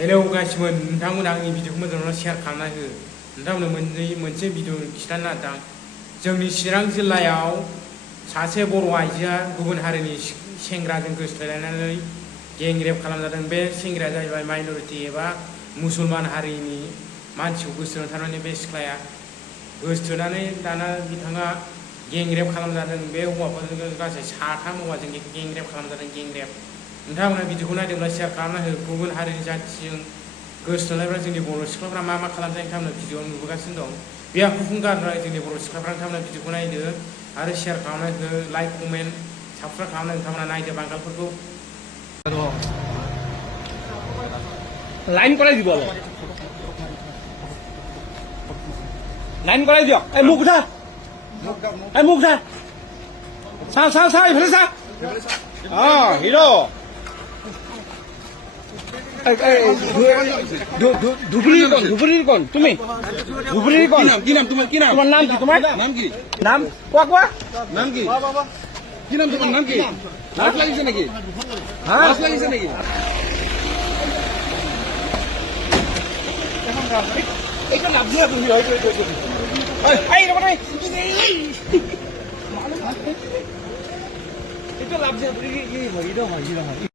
Hello गासिमोन नोंथांमोना आंनि भिडिअखौ मोजाङै शेयार खालामना हो। नोंथांमोननो मोनसे भिडिअ खिन्थानो नागिरदों। जोंनि चिरां जिल्लायाव सासे बर' आइजोआ गुबुन हारिनि सेंग्राजों गोसोथोलायनानै गें रेप खालामजादों। बे सेंग्राया जाहैबाय माइन'रिटि एबा मुसलमान हारिनि मानसिखौ गोसोथोनानै थारमाने बे सिख्लाया गोसोथोनानै दाना बिथाङा गें रेप खालामजादों। बे हौवाफोरजों गासै 3 हौवाजों गें रेप खालामजादों। गें रेप नोंथांमोना भिडिअखौ नायदोंब्ला शेयार खालामना हो। गुबुन हारिनि जाथिजों गोसोथोलायब्ला जोंनि बर' सिख्लाफ्रा मा खालामजायो नोंथांमोना भिडिअआव नुबोगासिनो दं। बे आखुखौ गारनानै जोंनि बर' सिख्लाफ्रा नोंथांमोना भिडिअखौ नायदो आरो शेयार खालामना हो। लाइक कमेन्ट साबस्क्राइब खालामना नोंथांमोना नायदो बांगालफोरखौ। লাইন করাই দিব লাইন করাই দিও এই মুখ উঠা এই মুখ উঠা চাও চাও চাও এইফালে চাও হিরো ধুবুরীর কোন তুমি ধুবুরীর কোন কি নাম তোমার তোমার নাম কি তোমার নাম কি নাম কোয়া কোয়া নাম কি কি নাম তোমার নাম কি লাশ লাগিছে নাকি হ্যাঁ লাশ লাগিছে নাকি এটা লাভ দিয়ে তুমি এই রে মানে এটা লাভ দিয়ে এই হয়